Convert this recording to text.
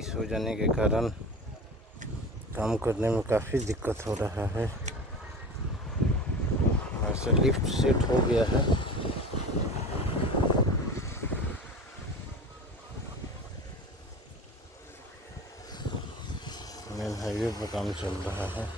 बारिश हो जाने के कारण काम करने में काफ़ी दिक्कत हो रहा है। वैसे लिफ्ट सेट हो गया है। मेन हाईवे पर काम चल रहा है।